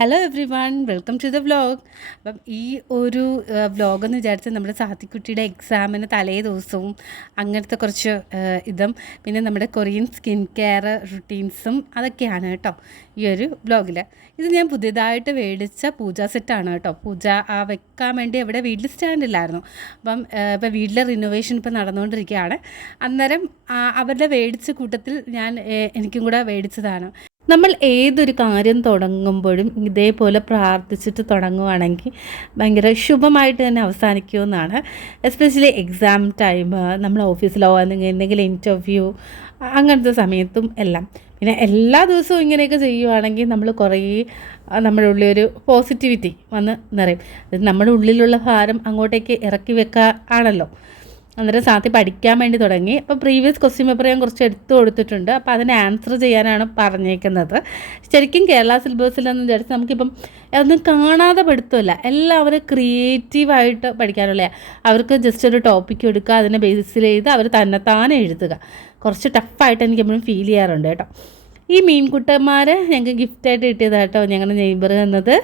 Hello everyone, welcome to the vlog. അപ്പം ഈ ഒരു വ്ലോഗെന്ന് വിചാരിച്ചാൽ നമ്മുടെ സാത്തിക്കുട്ടിയുടെ എക്സാമിന് തലേ ദിവസവും അങ്ങനത്തെ കുറച്ച് ഇതും പിന്നെ നമ്മുടെ കൊറിയൻ സ്കിൻ കെയർ റുട്ടീൻസും അതൊക്കെയാണ് കേട്ടോ ഈ ഒരു വ്ലോഗിൽ. ഇത് ഞാൻ പുതിയതായിട്ട് മേടിച്ച പൂജ സെറ്റാണ് കേട്ടോ. പൂജ വെക്കാൻ വേണ്ടി ഇവിടെ വീട്ടിൽ സ്റ്റാൻഡില്ലായിരുന്നു. അപ്പം ഇപ്പോൾ വീട്ടിലെ റിനോവേഷൻ ഇപ്പോൾ നടന്നുകൊണ്ടിരിക്കുകയാണ്. അന്നേരം അവരുടെ മേടിച്ച കൂട്ടത്തിൽ എനിക്കും കൂടെ മേടിച്ചതാണ്. നമ്മൾ ഏതൊരു കാര്യം തുടങ്ങുമ്പോഴും ഇതേപോലെ പ്രാർത്ഥിച്ചിട്ട് തുടങ്ങുവാണെങ്കിൽ ഭയങ്കര ശുഭമായിട്ട് തന്നെ അവസാനിക്കുമെന്നാണ്. എസ്പെഷ്യലി എക്സാം ടൈം, നമ്മൾ ഓഫീസിലോ എന്തെങ്കിലും ഇൻ്റർവ്യൂ അങ്ങനത്തെ സമയത്തും എല്ലാം. പിന്നെ എല്ലാ ദിവസവും ഇങ്ങനെയൊക്കെ ചെയ്യുവാണെങ്കിൽ നമ്മൾ കുറേ നമ്മുടെ ഉള്ളിലൊരു പോസിറ്റിവിറ്റി വന്ന് നിറയും. നമ്മുടെ ഉള്ളിലുള്ള ഭാരം അങ്ങോട്ടേക്ക് ഇറക്കി വെക്കുക ആണല്ലോ. അന്നേരം സാത്തി പഠിക്കാൻ വേണ്ടി തുടങ്ങി. അപ്പോൾ പ്രീവിയസ് ക്വസ്റ്റ്യൻ പേപ്പർ ഞാൻ കുറച്ച് എടുത്തു കൊടുത്തിട്ടുണ്ട്. അപ്പോൾ അതിന് ആൻസർ ചെയ്യാനാണ് പറഞ്ഞേക്കുന്നത്. ശരിക്കും കേരള സിലബസിലെന്ന് വിചാരിച്ച് നമുക്കിപ്പം ഒന്നും കാണാതെ പഠിത്തമല്ല, എല്ലാവരും ക്രിയേറ്റീവായിട്ട് പഠിക്കാനുള്ള. അവർക്ക് ജസ്റ്റ് ഒരു ടോപ്പിക്ക് എടുക്കുക, അതിനെ ബേസിൽ ചെയ്ത് അവർ തന്നെത്താനെ എഴുതുക. കുറച്ച് ടഫായിട്ട് എനിക്ക് എപ്പോഴും ഫീൽ ചെയ്യാറുണ്ട് കേട്ടോ. ഈ മീൻകുട്ടന്മാരെ ഞങ്ങൾക്ക് ഗിഫ്റ്റായിട്ട് കിട്ടിയതാട്ടോ ഞങ്ങളുടെ നെയ്ബർ എന്നത്.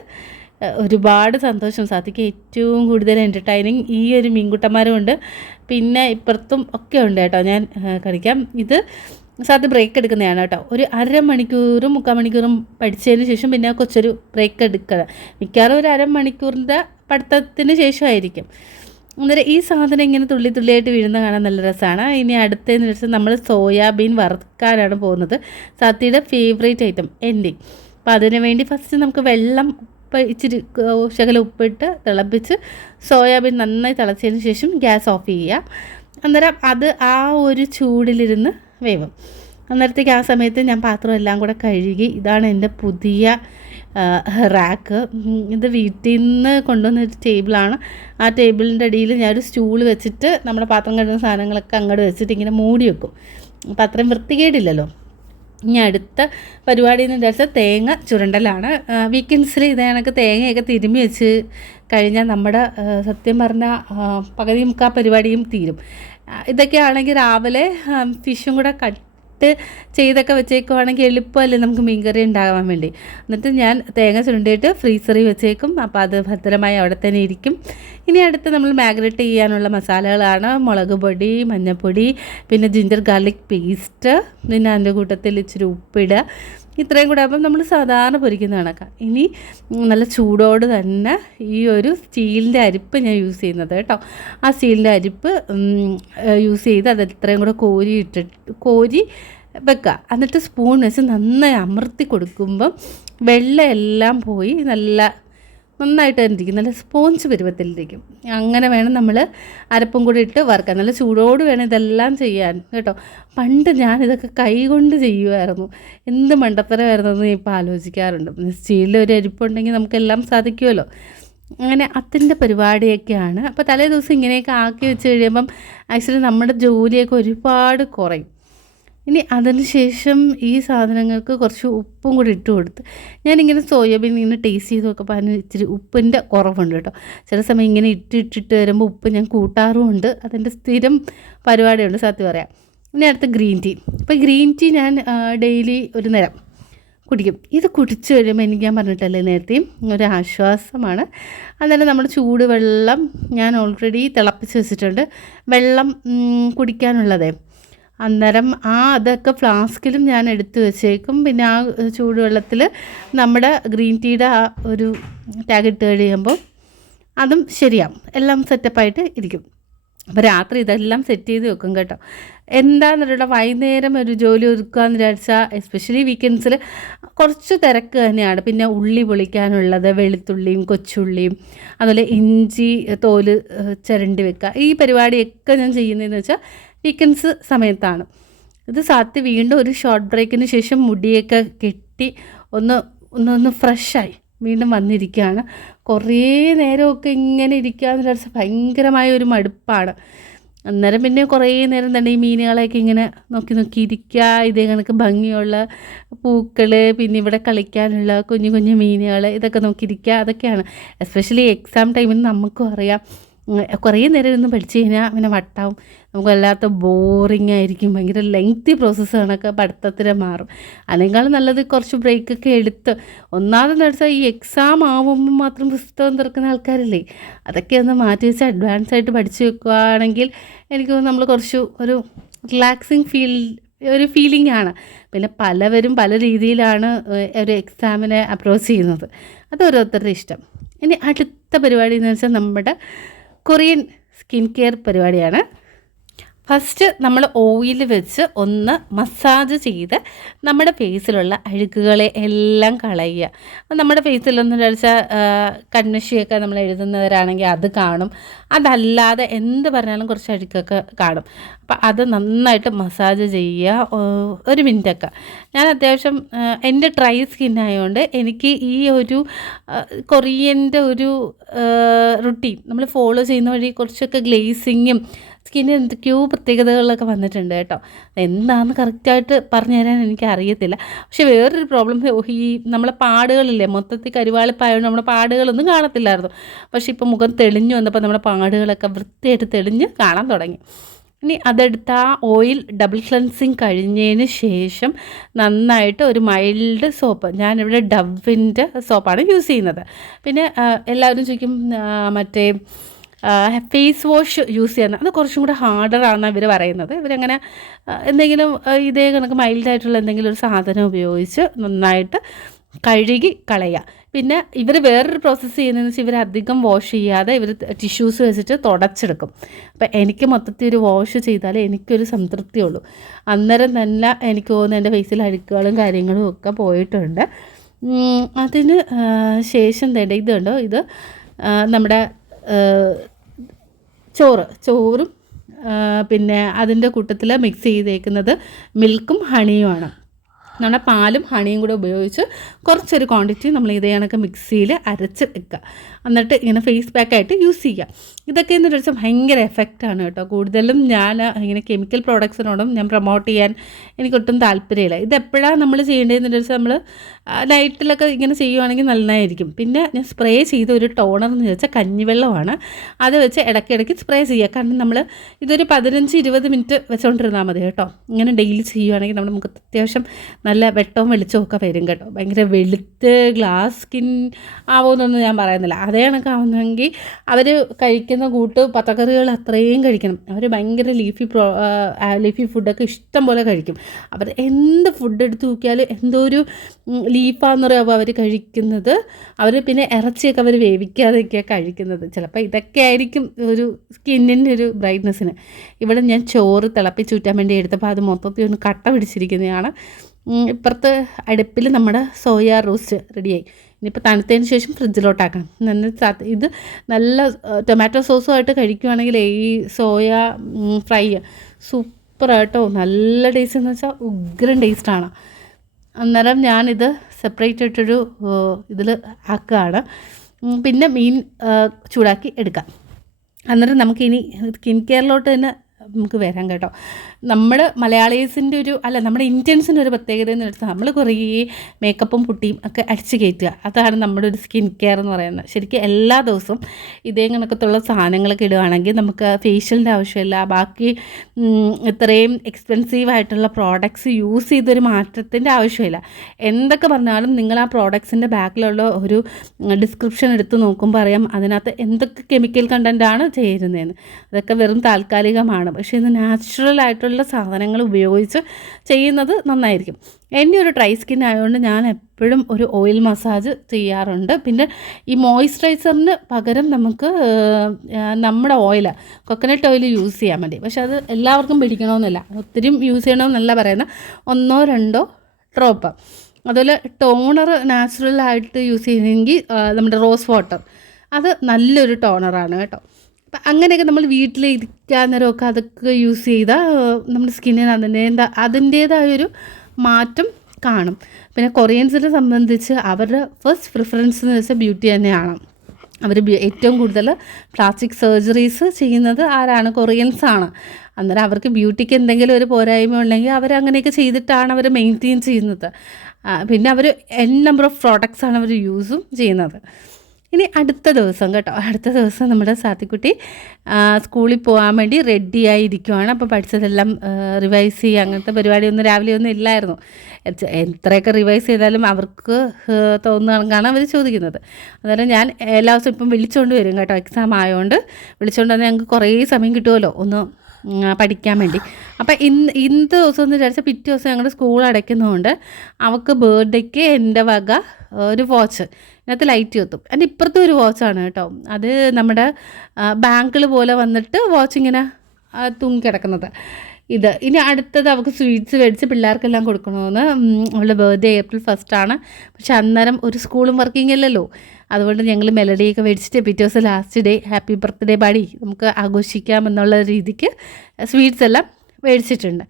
ഒരുപാട് സന്തോഷം. സാധിക്ക് ഏറ്റവും കൂടുതൽ എൻ്റർടൈനിങ് ഈ ഒരു മീൻകുട്ടന്മാരും ഉണ്ട്, പിന്നെ ഇപ്പുറത്തും ഒക്കെ ഉണ്ട് കേട്ടോ. ഞാൻ കളിക്കാം. ഇത് സാധി ബ്രേക്ക് എടുക്കുന്നതാണ് കേട്ടോ. ഒരു 1/2 മണിക്കൂറും 3/4 മണിക്കൂറും പഠിച്ചതിന് ശേഷം പിന്നെ കൊച്ചൊരു ബ്രേക്ക് എടുക്കുക. മിക്കവാറും ഒരു 1/2 മണിക്കൂറിൻ്റെ പഠിത്തത്തിന് ശേഷമായിരിക്കും. അന്നേരം ഈ സാധനം ഇങ്ങനെ തുള്ളി തുള്ളിയായിട്ട് വീഴുന്ന കാണാൻ നല്ല രസമാണ്. ഇനി അടുത്തതെന്ന് വെച്ചാൽ നമ്മൾ സോയാബീൻ വറുക്കാനാണ് പോകുന്നത്. സാത്തിയുടെ ഫേവറേറ്റ് ഐറ്റം എൻഡിങ്. അപ്പോൾ അതിനു വേണ്ടി ഫസ്റ്റ് നമുക്ക് വെള്ളം ഇച്ചിരി ശകലം ഉപ്പിട്ട് തിളപ്പിച്ച് സോയാബീൻ നന്നായി തിളച്ചതിന് ശേഷം ഗ്യാസ് ഓഫ് ചെയ്യുക. അന്നേരം അത് ആ ഒരു ചൂടിലിരുന്ന് വേവും. അന്നേരത്തേക്ക് ആ സമയത്ത് ഞാൻ പാത്രം എല്ലാം കൂടെ കഴുകി. ഇതാണ് എൻ്റെ പുതിയ റാക്ക്. ഇത് വീട്ടിൽ നിന്ന് കൊണ്ടുവന്നൊരു ടേബിളാണ്. ആ ടേബിളിൻ്റെ അടിയിൽ ഞാനൊരു സ്റ്റൂൾ വെച്ചിട്ട് നമ്മുടെ പാത്രം കഴുകുന്ന സാധനങ്ങളൊക്കെ അങ്ങോട്ട് വെച്ചിട്ട് ഇങ്ങനെ മൂടി വെക്കും. അപ്പോൾ അത്രയും വൃത്തികേടില്ലല്ലോ. ഇനി അടുത്ത പരിപാടി എന്ന് വിചാരിച്ചാൽ തേങ്ങ ചുരണ്ടലാണ്. വീക്കെൻഡ്സിൽ ഇതേ കണക്ക് തേങ്ങയൊക്കെ തിരുമ്മി വെച്ച് കഴിഞ്ഞാൽ നമ്മുടെ സത്യം പറഞ്ഞാൽ പകുതി മുക്കാൽ പരിപാടിയും തീരും. ഇതൊക്കെ ആണെങ്കിൽ രാവിലെ ഫിഷും കൂടെ കട്ട് ചെയ്തൊക്കെ വെച്ചേക്കുവാണെങ്കിൽ എളുപ്പമല്ലേ നമുക്ക് മീൻകറി ഉണ്ടാകാൻ വേണ്ടി. എന്നിട്ട് ഞാൻ തേങ്ങ ചുരണ്ടിയിട്ട് ഫ്രീസറിൽ വെച്ചേക്കും. അപ്പോൾ അത് ഭദ്രമായി അവിടെ തന്നെ ഇരിക്കും. ഇനി അടുത്ത് നമ്മൾ മാഗ്നേറ്റ് ചെയ്യാനുള്ള മസാലകളാണ് മുളക് പൊടി, മഞ്ഞൾപ്പൊടി, പിന്നെ ജിഞ്ചർ ഗാർലിക് പേസ്റ്റ്, പിന്നെ അതിൻ്റെ കൂട്ടത്തിൽ ഇച്ചിരി ഉപ്പിടുക. ഇത്രയും കൂടെ ആകുമ്പം നമ്മൾ സാധാരണ പൊരിക്കുന്ന കണക്കാം. ഇനി നല്ല ചൂടോട് തന്നെ ഈ ഒരു സ്റ്റീലിൻ്റെ അരിപ്പ് ഞാൻ യൂസ് ചെയ്യുന്നത് കേട്ടോ. ആ സ്റ്റീലിൻ്റെ അരിപ്പ് യൂസ് ചെയ്ത് അത് ഇത്രയും കൂടെ കോരി വെക്കുക. എന്നിട്ട് സ്പൂൺ വെച്ച് നന്നായി അമർത്തി കൊടുക്കുമ്പം വെള്ളമെല്ലാം പോയി നന്നായിട്ട് തന്നെ ഇരിക്കും. നല്ല സ്പോഞ്ച് പരുവത്തിലിരിക്കും. അങ്ങനെ വേണം നമ്മൾ അരപ്പും കൂടി ഇട്ട് വറുക്കാൻ. നല്ല ചൂടോട് വേണം ഇതെല്ലാം ചെയ്യാൻ കേട്ടോ. പണ്ട് ഞാനിതൊക്കെ കൈ കൊണ്ട് ചെയ്യുമായിരുന്നു. എന്ത് മണ്ടത്തരമായിരുന്നെന്ന് ഇപ്പോൾ ആലോചിക്കാറുണ്ട്. സ്റ്റീലിൽ ഒരു അരിപ്പുണ്ടെങ്കിൽ നമുക്കെല്ലാം സാധിക്കുമല്ലോ. അങ്ങനെ അതിൻ്റെ പരിപാടിയൊക്കെയാണ്. അപ്പോൾ തലേ ദിവസം ഇങ്ങനെയൊക്കെ ആക്കി വെച്ച് കഴിയുമ്പം ആക്ച്വലി നമ്മുടെ ജോലിയൊക്കെ ഒരുപാട് കുറയും. ഇനി അതിന് ശേഷം ഈ സാധനങ്ങൾക്ക് കുറച്ച് ഉപ്പും കൂടി ഇട്ട് കൊടുത്ത് ഞാനിങ്ങനെ സോയാബീൻ ഇങ്ങനെ ടേസ്റ്റ് ചെയ്ത് നോക്കുമ്പോൾ അതിന് ഇച്ചിരി ഉപ്പിൻ്റെ കുറവുണ്ട് കേട്ടോ. ചില സമയം ഇങ്ങനെ ഇട്ടിട്ട് വരുമ്പോൾ ഉപ്പ് ഞാൻ കൂട്ടാറുമുണ്ട്. അതിൻ്റെ സ്ഥിരം പരിപാടിയുണ്ട് സത്യം പറയാം. ഇനി അടുത്ത് ഗ്രീൻ ടീ. അപ്പോൾ ഗ്രീൻ ടീ ഞാൻ ഡെയിലി ഒരു നേരം കുടിക്കും. ഇത് കുടിച്ച് കഴിയുമ്പോൾ എനിക്ക് ഞാൻ പറഞ്ഞിട്ടല്ലേ നേരത്തെയും ഒരു ആശ്വാസമാണ്. അന്നേരം നമ്മുടെ ചൂടുവെള്ളം ഞാൻ ഓൾറെഡി തിളപ്പിച്ച് വെച്ചിട്ടുണ്ട്, വെള്ളം കുടിക്കാനുള്ളതേ. അന്നേരം അതൊക്കെ ഫ്ലാസ്കിലും ഞാൻ എടുത്ത് വെച്ചേക്കും. പിന്നെ ആ ചൂടുവെള്ളത്തിൽ നമ്മുടെ ഗ്രീൻ ടീയുടെ ആ ഒരു ടാഗ് ഇട്ട് കഴിയുമ്പോൾ അതും ശരിയാവും, എല്ലാം സെറ്റപ്പായിട്ട് ഇരിക്കും. അപ്പോൾ രാത്രി ഇതെല്ലാം സെറ്റ് ചെയ്ത് വെക്കും കേട്ടോ. എന്താണെന്നുള്ള വൈകുന്നേരം ഒരു ജോലി ഒതുക്കുകയെന്ന് വിചാരിച്ചാൽ എസ്പെഷ്യലി വീക്കെൻഡ്സിൽ കുറച്ച് തിരക്ക് തന്നെയാണ്. പിന്നെ ഉള്ളി പൊളിക്കാനുള്ളത്, വെളുത്തുള്ളിയും കൊച്ചുള്ളിയും അതുപോലെ ഇഞ്ചി തോല് ചിരണ്ടി വെക്കുക. ഈ പരിപാടിയൊക്കെ ഞാൻ ചെയ്യുന്നതെന്ന് വെച്ചാൽ വീക്കെൻഡ്സ് സമയത്താണ്. ഇത് സാത്തി വീണ്ടും ഒരു ഷോർട്ട് ബ്രേക്കിന് ശേഷം മുടിയൊക്കെ കെട്ടി ഒന്ന് ഫ്രഷായി വീണ്ടും വന്നിരിക്കുകയാണ്. കുറേ നേരമൊക്കെ ഇങ്ങനെ ഇരിക്കുകയെന്ന് വിചാരിച്ചാൽ ഭയങ്കരമായ ഒരു മടുപ്പാണ്. അന്നേരം പിന്നെ കുറേ നേരം തന്നെ ഈ മീനുകളെയൊക്കെ ഇങ്ങനെ നോക്കി ഇരിക്കുക. ഇതേ കണക്ക് ഭംഗിയുള്ള പൂക്കൾ, പിന്നെ ഇവിടെ കളിക്കാനുള്ള കുഞ്ഞു കുഞ്ഞു മീനുകൾ, ഇതൊക്കെ നോക്കിയിരിക്കുക. അതൊക്കെയാണ് എസ്പെഷ്യലി എക്സാം ടൈമിൽ നമുക്കും അറിയാം കുറേ നേരം ഇരുന്ന് പഠിച്ചു കഴിഞ്ഞാൽ പിന്നെ വട്ടാവും, നമുക്ക് വല്ലാത്ത ബോറിംഗ് ആയിരിക്കും, ഭയങ്കര ലെങ്തി പ്രോസസ്സാണൊക്കെ പഠിത്തത്തിന് മാറും. അതിനേക്കാളും നല്ലത് കുറച്ച് ബ്രേക്കൊക്കെ എടുത്ത് ഒന്നാമതെന്ന് വെച്ചാൽ ഈ എക്സാം ആവുമ്പോൾ മാത്രം പുസ്തകം തുറക്കുന്ന ആൾക്കാരില്ലേ, അതൊക്കെ ഒന്ന് മാറ്റി വെച്ച് അഡ്വാൻസ് ആയിട്ട് പഠിച്ചു വെക്കുകയാണെങ്കിൽ എനിക്ക് നമ്മൾ കുറച്ച് ഒരു റിലാക്സിങ് ഒരു ഫീലിംഗ് ആണ്. പിന്നെ പലവരും പല രീതിയിലാണ് ഒരു എക്സാമിനെ അപ്രോച്ച് ചെയ്യുന്നത്, അത് ഓരോരുത്തരുടെ ഇഷ്ടം. ഇനി അടുത്ത പരിപാടി എന്ന് വെച്ചാൽ നമ്മുടെ കൊറിയൻ സ്കിൻ കെയർ പരിപാടിയാണ്. ഫസ്റ്റ് നമ്മൾ ഓയിൽ വെച്ച് ഒന്ന് മസാജ് ചെയ്ത് നമ്മുടെ ഫേസിലുള്ള അഴുക്കുകളെ എല്ലാം കളയുക. നമ്മുടെ ഫേസിലൊന്നും വെച്ചാൽ കൺമഷിയൊക്കെ നമ്മൾ എഴുതുന്നവരാണെങ്കിൽ അത് കാണും, അതല്ലാതെ എന്ത് പറഞ്ഞാലും കുറച്ച് അഴുക്കൊക്കെ കാണും. അപ്പം അത് നന്നായിട്ട് മസാജ് ചെയ്യുക 1 മിനിറ്റൊക്കെ. ഞാൻ അത്യാവശ്യം എൻ്റെ ഡ്രൈ സ്കിൻ ആയതുകൊണ്ട് എനിക്ക് ഈ ഒരു കൊറിയൻ്റെ ഒരു റുട്ടീൻ നമ്മൾ ഫോളോ ചെയ്യുന്ന വഴി കുറച്ചൊക്കെ ഗ്ലേസിങ്ങും സ്കിന്നിന് എന്തൊക്കെയോ പ്രത്യേകതകളൊക്കെ വന്നിട്ടുണ്ട് കേട്ടോ. എന്താണെന്ന് കറക്റ്റായിട്ട് പറഞ്ഞു തരാൻ എനിക്കറിയത്തില്ല. പക്ഷേ വേറൊരു പ്രോബ്ലം, ഈ നമ്മളെ പാടുകളില്ലേ, മൊത്തത്തിൽ കരിവാളിപ്പായതുകൊണ്ട് നമ്മുടെ പാടുകളൊന്നും കാണത്തില്ലായിരുന്നു. പക്ഷേ ഇപ്പോൾ മുഖം തെളിഞ്ഞു വന്നപ്പോൾ നമ്മുടെ പാടുകളൊക്കെ വൃത്തിയായിട്ട് തെളിഞ്ഞ് കാണാൻ തുടങ്ങി. ഇനി അതെടുത്ത് ആ ഓയിൽ ഡബിൾ ക്ലൻസിങ് കഴിഞ്ഞതിന് ശേഷം നന്നായിട്ട് ഒരു മൈൽഡ് സോപ്പ്, ഞാനിവിടെ ഡവിൻ്റെ സോപ്പാണ് യൂസ് ചെയ്യുന്നത്. പിന്നെ എല്ലാവരും ചോദിക്കും മറ്റേ ഫേസ് വാഷ് യൂസ് ചെയ്യുന്നത്, അത് കുറച്ചും കൂടെ ഹാർഡറാണെന്ന് ഇവർ പറയുന്നത്. ഇവരങ്ങനെ എന്തെങ്കിലും ഇതേ കണക്ക് മൈൽഡായിട്ടുള്ള എന്തെങ്കിലും ഒരു സാധനം ഉപയോഗിച്ച് നന്നായിട്ട് കഴുകി കളയുക. പിന്നെ ഇവർ വേറൊരു പ്രോസസ്സ് ചെയ്യുന്നതെന്ന് വെച്ചാൽ ഇവർ അധികം വാഷ് ചെയ്യാതെ ഇവർ ടിഷ്യൂസ് വെച്ചിട്ട് തുടച്ചെടുക്കും. അപ്പം എനിക്ക് മൊത്തത്തിൽ ഒരു വാഷ് ചെയ്താലേ എനിക്കൊരു സംതൃപ്തിയുള്ളൂ. അന്നേരം തന്നെ എനിക്ക് തോന്നുന്നു എൻ്റെ ഫേസിൽ അഴുക്കുകളും കാര്യങ്ങളും ഒക്കെ പോയിട്ടുണ്ട്. അതിന് ശേഷം തന്നെ ഇത് കണ്ടോ, ഇത് നമ്മുടെ ചോറും പിന്നെ അതിൻ്റെ കൂട്ടത്തിൽ മിക്സ് ചെയ്തേക്കുന്നത് മിൽക്കും ഹണിയുമാണ്. നമ്മുടെ പാലും ഹണിയും കൂടെ ഉപയോഗിച്ച് കുറച്ചൊരു ക്വാണ്ടിറ്റി നമ്മൾ ഇതേ കണക്ക് മിക്സിയിൽ അരച്ച് വെക്കുക. എന്നിട്ട് ഇങ്ങനെ ഫേസ് പാക്കായിട്ട് യൂസ് ചെയ്യുക. ഇതൊക്കെ എന്ന് വെച്ചാൽ ഭയങ്കര എഫക്റ്റാണ് കേട്ടോ. കൂടുതലും ഞാൻ ഇങ്ങനെ കെമിക്കൽ പ്രോഡക്ട്സിനോടും ഞാൻ പ്രൊമോട്ട് ചെയ്യാൻ എനിക്കൊട്ടും താല്പര്യമില്ല. ഇതെപ്പോഴാണ് നമ്മൾ ചെയ്യേണ്ടതെന്ന് വെച്ചാൽ നമ്മൾ നൈറ്റിലൊക്കെ ഇങ്ങനെ ചെയ്യുവാണെങ്കിൽ നല്ലതായിരിക്കും. പിന്നെ ഞാൻ സ്പ്രേ ചെയ്ത ഒരു ടോണർ എന്ന് വെച്ചാൽ കഞ്ഞിവെള്ളമാണ്, അത് വെച്ച് ഇടയ്ക്കിടയ്ക്ക് സ്പ്രേ ചെയ്യുക. കാരണം നമ്മൾ ഇതൊരു 15-20 മിനിറ്റ് വെച്ചുകൊണ്ടിരുന്നാൽ മതി കേട്ടോ. ഇങ്ങനെ ഡെയിലി ചെയ്യുവാണെങ്കിൽ നമ്മുടെ മുഖത്ത് അത്യാവശ്യം നല്ല വെട്ടവും വെളിച്ചവും ഒക്കെ വരും കേട്ടോ. ഭയങ്കര വെളുത്ത് ഗ്ലാസ് സ്കിൻ ആവുമെന്നൊന്നും ഞാൻ പറയുന്നില്ല. അതേ കണക്കാവുന്നെങ്കിൽ അവർ കഴിക്കുന്ന കൂട്ട് പച്ചക്കറികൾ അത്രയും കഴിക്കണം. അവർ ഭയങ്കര ലീഫി ഫുഡൊക്കെ ഇഷ്ടം പോലെ കഴിക്കും. അവർ എന്ത് ഫുഡ് എടുത്ത് നോക്കിയാലും എന്തോ ഒരു ലീഫാന്ന് പറയുമ്പോൾ അവർ കഴിക്കുന്നത്. അവർ പിന്നെ ഇറച്ചിയൊക്കെ അവർ വേവിക്കാതെയൊക്കെയാണ് കഴിക്കുന്നത്. ചിലപ്പോൾ ഇതൊക്കെ ആയിരിക്കും ഒരു സ്കിന്നിൻ്റെ ഒരു ബ്രൈറ്റ്നസ്സിന്. ഇവിടെ ഞാൻ ചോറ് തിളപ്പിച്ചൂറ്റാൻ വേണ്ടി എടുത്തപ്പോൾ അത് മൊത്തത്തിൽ ഒന്ന് കട്ട പിടിച്ചിരിക്കുന്നതാണ്. ഇപ്പുറത്ത് അടുപ്പിൽ നമ്മുടെ സോയ റോസ്റ്റ് റെഡിയായി. ഇനിയിപ്പോൾ തണുത്തതിന് ശേഷം ഫ്രിഡ്ജിലോട്ടാക്കണം. ഇത് നല്ല ടൊമാറ്റോ സോസുമായിട്ട് കഴിക്കുകയാണെങ്കിൽ ഈ സോയ ഫ്രൈ സൂപ്പറായിട്ടോ, നല്ല ടേസ്റ്റ് എന്ന് വെച്ചാൽ ഉഗ്രൻ ടേസ്റ്റാണ്. അന്നേരം ഞാനിത് സെപ്പറേറ്റ് ആയിട്ടൊരു ഇതിൽ ആക്കുകയാണ്. പിന്നെ മീൻ ചൂടാക്കി എടുക്കാം. അന്നേരം നമുക്കിനി സ്കിൻ കെയറിലോട്ട് തന്നെ നമുക്ക് വരാം കേട്ടോ. നമ്മൾ മലയാളീസിൻ്റെ നമ്മുടെ ഇന്ത്യൻസിൻ്റെ ഒരു പ്രത്യേകത എന്ന് വെച്ചാൽ നമ്മൾ കുറേ മേക്കപ്പും പുട്ടിയും ഒക്കെ അടിച്ച് കയറ്റുക. അതാണ് നമ്മുടെ ഒരു സ്കിൻ കെയർ എന്ന് പറയുന്നത്. ശരിക്കും എല്ലാ ദിവസവും ഇതേ കണക്കത്തുള്ള സാധനങ്ങളൊക്കെ ഇടുകയാണെങ്കിൽ നമുക്ക് ഫേഷ്യലിൻ്റെ ആവശ്യമില്ല. ബാക്കി ഇത്രയും എക്സ്പെൻസീവായിട്ടുള്ള പ്രോഡക്ട്സ് യൂസ് ചെയ്തൊരു മാറ്റത്തിൻ്റെ ആവശ്യമില്ല. എന്തൊക്കെ പറഞ്ഞാലും നിങ്ങൾ ആ പ്രോഡക്ട്സിൻ്റെ ബാക്കിലുള്ള ഒരു ഡിസ്ക്രിപ്ഷൻ എടുത്ത് നോക്കുമ്പോൾ അറിയാം അതിനകത്ത് എന്തൊക്കെ കെമിക്കൽ കണ്ടൻറ്റാണ് ചേരുന്നതെന്ന്. അതൊക്കെ വെറും താൽക്കാലികമാണ്. പക്ഷേ ഇത് നാച്ചുറലായിട്ടുള്ള സാധനങ്ങൾ ഉപയോഗിച്ച് ചെയ്യുന്നത് നന്നായിരിക്കും. എൻ്റെ ഒരു ഡ്രൈ സ്കിൻ ആയതുകൊണ്ട് ഞാൻ എപ്പോഴും ഒരു ഓയിൽ മസാജ് ചെയ്യാറുണ്ട്. പിന്നെ ഈ മോയ്സ്ചറൈസറിന് പകരം നമുക്ക് നമ്മുടെ കൊക്കനട്ട് ഓയിൽ യൂസ് ചെയ്യാൻ മതി. പക്ഷെ അത് എല്ലാവർക്കും പിടിക്കണമെന്നില്ല, ഒത്തിരി യൂസ് ചെയ്യണമെന്നല്ല പറയുന്നത്, 1-2 ഡ്രോപ്പ്. അതുപോലെ ടോണർ നാച്ചുറലായിട്ട് യൂസ് ചെയ്യുന്നെങ്കിൽ നമ്മുടെ റോസ് വാട്ടർ അത് നല്ലൊരു ടോണറാണ് കേട്ടോ. അപ്പം അങ്ങനെയൊക്കെ നമ്മൾ വീട്ടിൽ ഇരിക്കാൻ നേരമൊക്കെ അതൊക്കെ യൂസ് ചെയ്താൽ നമ്മുടെ സ്കിന്നിന് അതിൻ്റേതായൊരു മാറ്റം കാണും. പിന്നെ കൊറിയൻസിനെ സംബന്ധിച്ച് അവരുടെ ഫസ്റ്റ് പ്രിഫറൻസ് എന്ന് വെച്ചാൽ ബ്യൂട്ടി തന്നെയാണ്. അവർ ഏറ്റവും കൂടുതൽ പ്ലാസ്റ്റിക് സർജറീസ് ചെയ്യുന്നത് ആരാണ്? കൊറിയൻസാണ്. അന്നേരം അവർക്ക് ബ്യൂട്ടിക്ക് എന്തെങ്കിലും ഒരു പോരായ്മ ഉണ്ടെങ്കിൽ അവർ അങ്ങനെയൊക്കെ ചെയ്തിട്ടാണ് അവർ മെയിൻറ്റെയിൻ ചെയ്യുന്നത്. പിന്നെ അവർ നമ്പർ ഓഫ് പ്രോഡക്ട്സാണ് അവർ യൂസും ചെയ്യുന്നത്. ഇനി അടുത്ത ദിവസം കേട്ടോ, അടുത്ത ദിവസം നമ്മുടെ സാത്തിക്കുട്ടി സ്കൂളിൽ പോകാൻ വേണ്ടി റെഡിയായിരിക്കുവാണ്. അപ്പോൾ പഠിച്ചതെല്ലാം റിവൈസ് ചെയ്യുക, അങ്ങനത്തെ പരിപാടിയൊന്നും രാവിലെ ഒന്നും ഇല്ലായിരുന്നു. എത്രയൊക്കെ റിവൈസ് ചെയ്താലും അവർക്ക് തോന്നുകയാണ് അവർ ചോദിക്കുന്നത്. അന്നേരം ഞാൻ എല്ലാ ദിവസവും ഇപ്പം വിളിച്ചുകൊണ്ട് വരും കേട്ടോ, എക്സാം ആയതുകൊണ്ട് വിളിച്ചുകൊണ്ട് വന്നാൽ ഞങ്ങൾക്ക് കുറേ സമയം കിട്ടുമല്ലോ ഒന്ന് പഠിക്കാൻ വേണ്ടി. അപ്പം ഇന്നത്തെ ദിവസം എന്ന് വിചാരിച്ചാൽ പിറ്റേ ദിവസം ഞങ്ങളുടെ സ്കൂൾ അടയ്ക്കുന്നതുകൊണ്ട് അവൾക്ക് ബർത്ത്ഡേക്ക് എൻ്റെ വക ഒരു വാച്ച്, ഇതിനകത്ത് ലൈറ്റ് കത്തും. എൻ്റെ ഇപ്പുറത്തെ ഒരു വാച്ചാണ് കേട്ടോ, അത് നമ്മുടെ ബാങ്കിൾ പോലെ വന്നിട്ട് വാച്ച് ഇങ്ങനെ തൂങ്ങിക്കിടക്കുന്നത് ഇത്. ഇനി അടുത്തത് അവൾക്ക് സ്വീറ്റ്സ് മേടിച്ച് പിള്ളേർക്കെല്ലാം കൊടുക്കണമെന്ന്. അവളുടെ ബർത്ത്ഡേ April 1 ആണ്. പക്ഷെ അന്നേരം ഒരു സ്കൂളും വർക്കിംഗ് അല്ലല്ലോ, അതുകൊണ്ട് ഞങ്ങൾ മെലഡിയൊക്കെ മേടിച്ചിട്ട് പിറ്റേ ദിവസം ലാസ്റ്റ് ഡേ ഹാപ്പി ബർത്ത്ഡേ പാടി നമുക്ക് ആഘോഷിക്കാം എന്നുള്ള രീതിക്ക് സ്വീറ്റ്സ് എല്ലാം മേടിച്ചിട്ടുണ്ട്.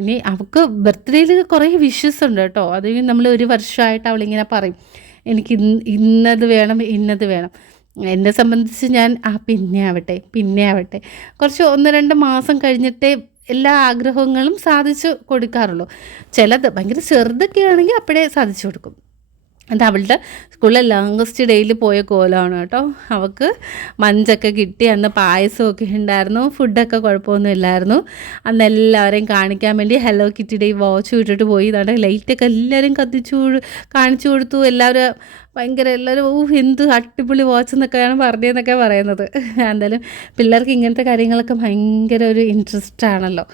ഇനി അവൾക്ക് ബർത്ത്ഡേയിൽ കുറേ വിഷസ് ഉണ്ട് കേട്ടോ. അത് നമ്മൾ ഒരു വർഷമായിട്ട് അവളിങ്ങനെ പറയും, എനിക്ക് ഇന്നത് വേണം ഇന്നത് വേണം. എന്നെ സംബന്ധിച്ച് ഞാൻ പിന്നെ ആവട്ടെ കുറച്ച് 1-2 മാസം കഴിഞ്ഞിട്ടേ എല്ലാ ആഗ്രഹങ്ങളും സാധിച്ചു കൊടുക്കാറുള്ളൂ. ചിലത് ഭയങ്കര ചെറുതൊക്കെ ആണെങ്കിൽ അപ്പോഴേ സാധിച്ചു കൊടുക്കും. അത് അവളുടെ സ്കൂളിലെ ലാംഗസ്റ്റ് ഡേയിൽ പോയ കോലമാണ് കേട്ടോ. അവൾക്ക് മഞ്ചൊക്കെ കിട്ടി, അന്ന് പായസമൊക്കെ ഉണ്ടായിരുന്നു, ഫുഡൊക്കെ കുഴപ്പമൊന്നും ഇല്ലായിരുന്നു. അന്ന് എല്ലാവരെയും കാണിക്കാൻ വേണ്ടി ഹലോ കിറ്റി ഡേ വാച്ച് ഇട്ടിട്ട് പോയി. ഇതാണ് ലൈറ്റൊക്കെ എല്ലാവരും കാണിച്ചു കൊടുത്തു. എല്ലാവരും എന്ത് അടിപൊളി വാച്ച് എന്നൊക്കെയാണ് പറഞ്ഞതെന്നൊക്കെ പറയുന്നത്. എന്തായാലും പിള്ളേർക്ക് ഇങ്ങനത്തെ കാര്യങ്ങളൊക്കെ ഭയങ്കര ഒരു ഇൻട്രസ്റ്റ് ആണല്ലോ.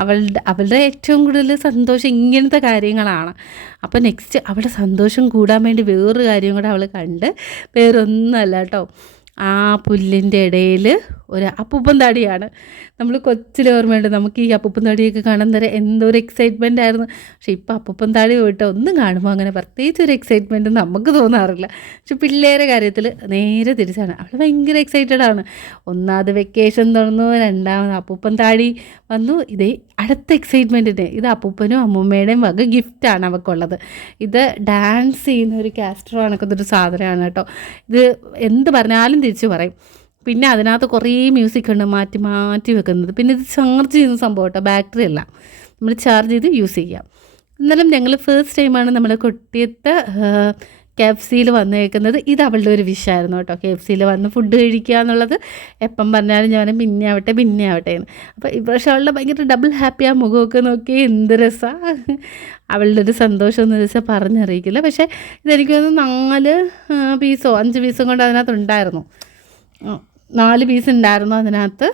അവളുടെ ഏറ്റവും കൂടുതൽ സന്തോഷം ഇങ്ങനത്തെ കാര്യങ്ങളാണ്. അപ്പോൾ നെക്സ്റ്റ് അവളുടെ സന്തോഷം കൂടാൻ വേണ്ടി വേറൊരു കാര്യം കൂടെ അവൾ കണ്ട്, വേറൊന്നുമല്ല കേട്ടോ, ആ പുല്ലിൻ്റെ ഇടയിൽ ഒരു അപ്പൂപ്പൻ താടിയാണ്. നമ്മൾ കൊച്ചിൽ ഓർമ്മയുണ്ട്, നമുക്ക് ഈ അപ്പൂപ്പൻ താടിയൊക്കെ കാണാൻ തരാം എന്തോ ഒരു എക്സൈറ്റ്മെൻ്റ് ആയിരുന്നു. പക്ഷേ ഇപ്പോൾ അപ്പൂപ്പൻ താടി പോയിട്ട് ഒന്നും കാണുമ്പോൾ അങ്ങനെ പ്രത്യേകിച്ച് ഒരു എക്സൈറ്റ്മെൻറ്റ് നമുക്ക് തോന്നാറില്ല. പക്ഷെ പിള്ളേരെ കാര്യത്തിൽ നേരെ തിരിച്ചാണ്. അവൾ ഭയങ്കര എക്സൈറ്റഡ് ആണ്. ഒന്നാമത് വെക്കേഷൻ തുറന്നു, രണ്ടാമത് അപ്പൂപ്പൻ താടി വന്നു. ഇതേ അടുത്ത എക്സൈറ്റ്മെൻറ്റിന് ഇത് അപ്പൂപ്പനും അമ്മൂമ്മയുടെയും വക ഗിഫ്റ്റാണ് അവൾക്കുള്ളത്. ഇത് ഡാൻസ് ചെയ്യുന്ന ഒരു കാസ്റ്ററോ കണക്കുന്നൊരു സാധനമാണ് കേട്ടോ. ഇത് എന്ത് പറഞ്ഞാലും തിരിച്ച് പറയും. പിന്നെ അതിനകത്ത് കുറേ മ്യൂസിക് ഉണ്ട് മാറ്റി മാറ്റി വെക്കുന്നത്. പിന്നെ ഇത് ചാർജ് ചെയ്യുന്ന സംഭവം കേട്ടോ, ബാറ്ററി അല്ല, നമ്മൾ ചാർജ് ചെയ്ത് യൂസ് ചെയ്യാം. എന്നാലും ഞങ്ങൾ ഫസ്റ്റ് ടൈമാണ് നമ്മുടെ കൊട്ടിയത്ത് KFCയിൽ വന്നേക്കുന്നത്. ഇത് അവളുടെ ഒരു വിഷയമായിരുന്നു കേട്ടോ, KFCയിൽ വന്ന് ഫുഡ് കഴിക്കുക എന്നുള്ളത്. എപ്പം പറഞ്ഞാലും ഞാൻ പിന്നെ ആവട്ടെ എന്ന്. അപ്പോൾ പക്ഷേ അവളുടെ ഭയങ്കര ഡബിൾ ഹാപ്പി, ആ മുഖമൊക്കെ നോക്കി എന്ത് രസമാണ്. അവളുടെ ഒരു സന്തോഷം എന്ന് വെച്ചാൽ പറഞ്ഞറിയിക്കില്ല. പക്ഷേ ഇതെനിക്ക് തോന്നുന്നു 4 പീസോ 5 പീസും കൊണ്ട് അതിനകത്ത് ഉണ്ടായിരുന്നു, 4 പീസ് ഉണ്ടായിരുന്നു അതിനകത്ത്.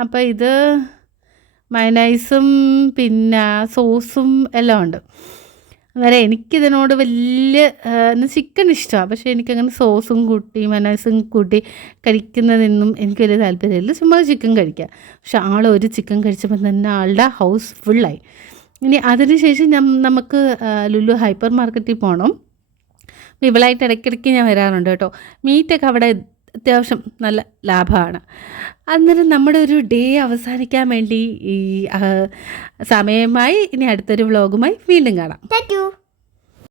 അപ്പോൾ ഇത് മയനൈസും പിന്നെ സോസും എല്ലാം ഉണ്ട്. അന്നേരം എനിക്കിതിനോട് വലിയ ചിക്കൻ ഇഷ്ടമാണ്, പക്ഷേ എനിക്കങ്ങനെ സോസും കൂട്ടി മയനൈസും കൂട്ടി കഴിക്കുന്നതൊന്നും എനിക്ക് വലിയ താല്പര്യമില്ല. ചുമ്മാ ചിക്കൻ കഴിക്കുക. പക്ഷെ ഒരു ചിക്കൻ കഴിച്ചപ്പോൾ തന്നെ ആളുടെ ഹൗസ് ഫുള്ളായി. ഇനി അതിനുശേഷം നമുക്ക് ലുലു ഹൈപ്പർ മാർക്കറ്റിൽ പോകണം. ഇവളായിട്ട് ഇടയ്ക്കിടയ്ക്ക് ഞാൻ വരാറുണ്ട് കേട്ടോ. മീറ്റൊക്കെ അവിടെ അത്യാവശ്യം നല്ല ലാഭമാണ്. അന്നേരം നമ്മുടെ ഒരു ഡേ അവസാനിക്കാൻ വേണ്ടി ഈ സമയമായി. ഇനി അടുത്തൊരു വ്ളോഗുമായി വീണ്ടും കാണാം.